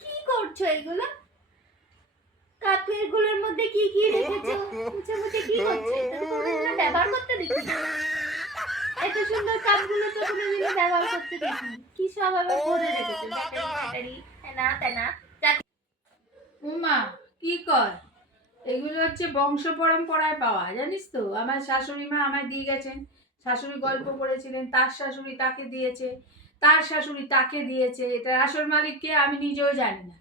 কি করছো এগুলো? কাপের গুলোর মধ্যে কি কি রেখেছো? মুছে মুছে কি হচ্ছে? এটা তো কোনোদিনও ব্যবহার করতে দেখিনি। এত সুন্দর কাপগুলো তো কোনোদিনও ব্যবহার করতে দেখিনি। কি সব আবার ভরে রেখেছো? ব্যাটারি ফ্যাটারি হেনা তেনা। উমা কি কর, এগুলো হচ্ছে বংশ পরম্পরায় পাওয়া, জানিস তো। আমার শাশুড়ি মা আমায় দিয়ে গেছেন। শাশুড়ি গল্প করেছিলেন, তার শাশুড়ি তাকে দিয়েছে, তার শাশুড়ি তাকে দিয়েছে। এটা আসল মালিককে আমি নিজেও জানি না।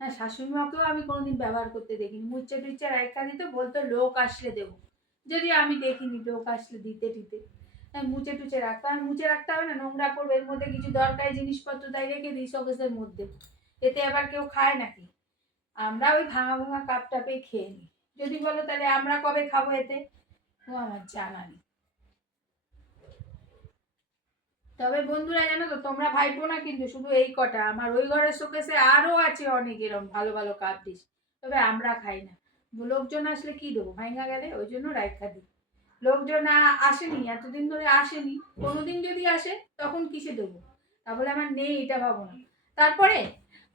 হ্যাঁ, শাশুড়ি মাকেও আমি কোনোদিন ব্যবহার করতে দেখিনি। মুচ্চা টুচ্চা রাখা দিত, বলতো লোক আসলে দেবো। যদি আমি দেখিনি লোক আসলে দিতে টিতে। হ্যাঁ, মুছে টুচে রাখতাম। আমি মুছে রাখতে হবে না, নোংরা পড়বে। এর মধ্যে কিছু দরকারি জিনিসপত্র তাই রেখে দিই শোকেসের মধ্যে। এতে আবার কেউ খায় নাকি? আমরা ওই ভাঙা ভাঙা কাপ টাপেই খেয়ে নিই। যদি বলো তাহলে আমরা কবে খাবো এতে, ও আমার জানা নেই। তবে বন্ধুরা জানো তো, তোমরা ভাইবো না কিন্তু শুধু এই কটা। আমার ওই ঘরের শোকেসে আরো আছে অনেক এরকম ভালো ভালো কাপ ডিশ। তবে আমরা খাই না। লোকজন আসলে কি দেবো, ভাঙা গেলে, ওই জন্য রাখা দিই। লোকজন আসেনি, এতদিন ধরে আসেনি। কোনোদিন যদি আসে তখন কিসে দেবো? তাহলে আমার নেই এটা ভাবো না। তারপরে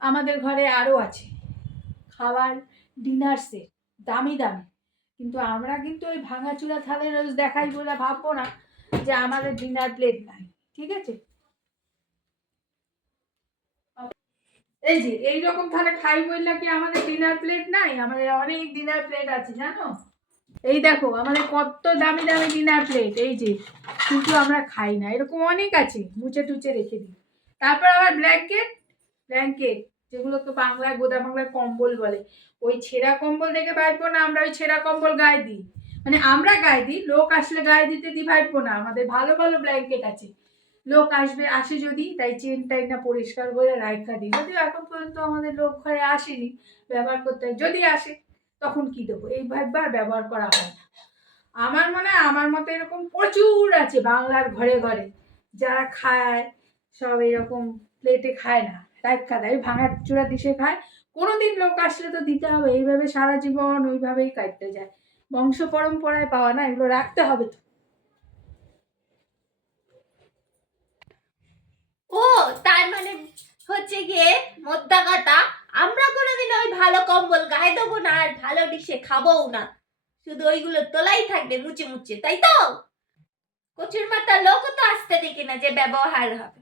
আমাদের ঘরে আরো আছে খাবার, ডিনার সেট, দামি দামি। কিন্তু আমরা কিন্তু ওই ভাঙাচুরা থালে রোজ দেখাই বলে ভাববো না যে আমাদের ডিনার প্লেট নাই। ঠিক আছে, এই যে এইরকম তাহলে খাই বললে কি আমাদের ডিনার প্লেট নাই? আমাদের অনেক ডিনার প্লেট আছে জানো। এই দেখো আমাদের কত দামি দামি ডিনার প্লেট, এই যে। কিন্তু আমরা খাই না, এরকম অনেক আছে, মুছে টুচে রেখে দিই। তারপর আবার ব্ল্যাঙ্কেট, ব্ল্যাঙ্কেট যেগুলোকে বাংলায় গোদা বাংলায় কম্বল বলে। ওই ছেঁড়া কম্বল দেখে ভাইবো না আমরা ওই ছেঁড়া কম্বল গায়ে দিই। মানে আমরা গায়ে দিই, লোক আসলে গায়ে দিতে দিই ভাইবো না। আমাদের ভালো ভালো ব্ল্যাঙ্কেট আছে। লোক আসে যদি, তাই চেন টাইনা পরিষ্কার করে রাখা দিই। যদিও এখন পর্যন্ত আমাদের লোক ঘরে আসেনি ব্যবহার করতে। যদি আসে তখন কি দেবো, এই ভাববার ব্যবহার করা হয় না। আমার মনে হয় আমার মতো এরকম প্রচুর আছে বাংলার ঘরে ঘরে, যারা খায় সব এরকম প্লেটে খায় না, রাখা দেয় ভাঙা চূড়া ডিশে খায়। কোনোদিন লোক আসলে তো দিতে হবে, এইভাবে সারা জীবন ওইভাবেই কাটতে যায়। বংশ পরম্পরায় পাওয়া না, এগুলো রাখতে হবে তো। ও, তার মানে হচ্ছে গিয়ে মোদ্দা কথা, আমরা কোনোদিন ওই ভালো কম্বল গায়ে দেবো না আর ভালো ডিশে খাবোও না। শুধু ওইগুলো তোলাই থাকবে মুচে মুচে, তাই তো? কচুর মাথা লোকও তো আসতে দেখি না যে ব্যবহার হবে।